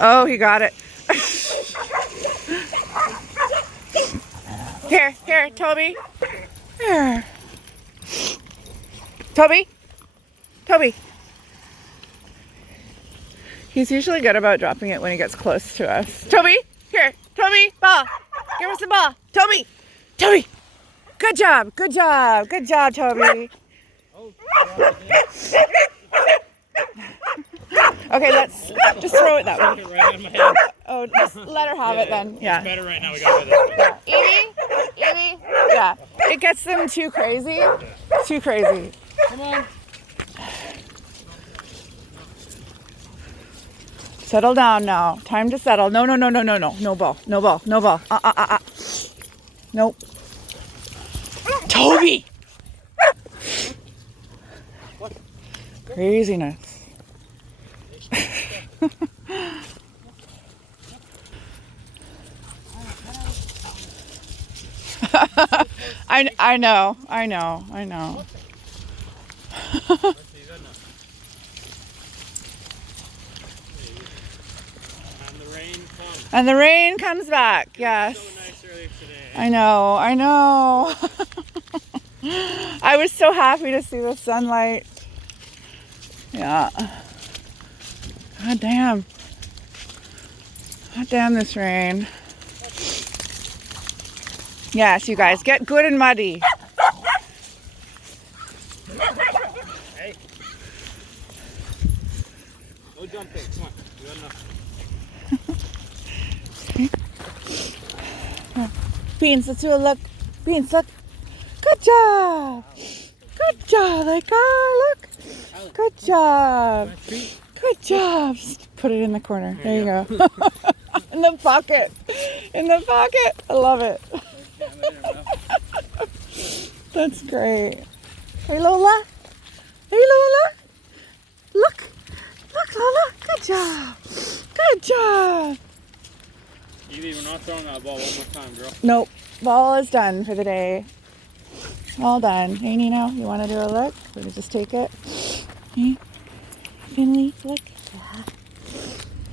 Oh, he got it. Here, Toby. Here. Toby. He's usually good about dropping it when he gets close to us. Toby, here. Toby, ball. Give us the ball. Toby. Good job, Toby. Okay, let's just throw it that way. Right in my hand. Oh, just let her have it then. Yeah. It's better right now. We got it. Evie. Yeah. It gets them too crazy. Too crazy. Come on. Settle down now. Time to settle. No. No ball. Nope. Toby! Craziness. I know. And the rain comes back, yes. So nice earlier today. I know. I was so happy to see the sunlight. Yeah. God damn this rain. Yes, you guys, get good and muddy. Hey. No jumping. Come on. You got enough. Beans, let's do a look. Beans, look. Good job. Laika, look. Good job. Just put it in the corner. There you go. In the pocket. I love it. That's great. Hey, Lola. Look, Lola. Good job. Evie, we're not throwing that ball one more time, girl. Nope. Ball is done for the day. All done. Hey, Nino, you want to do a look? We're going to just take it. Hey, Finley, look.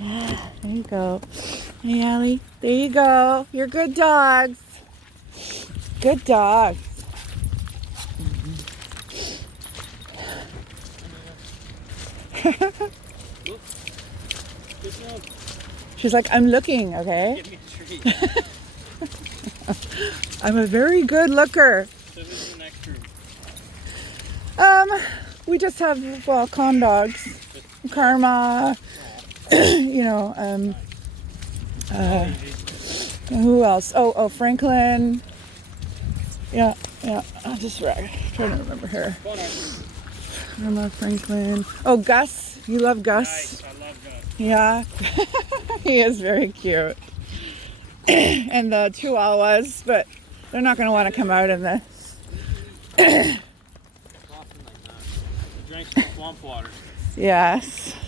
Yeah. There you go. Hey, Allie. There you go. You're good dogs. Good dogs. Look. Good job. She's like, I'm looking, okay? Give me a treat. I'm a very good looker. So this is the next room. We just have, calm dogs. Karma, who else? Oh, Franklin. Yeah. I'll just trying to remember her. Karma, Franklin. Oh, Gus. You love Gus? Nice. I love Gus. Yeah. He is very cute. And the Chihuahuas, but they're not going to want to come out in this. Drank some swamp water. Yes.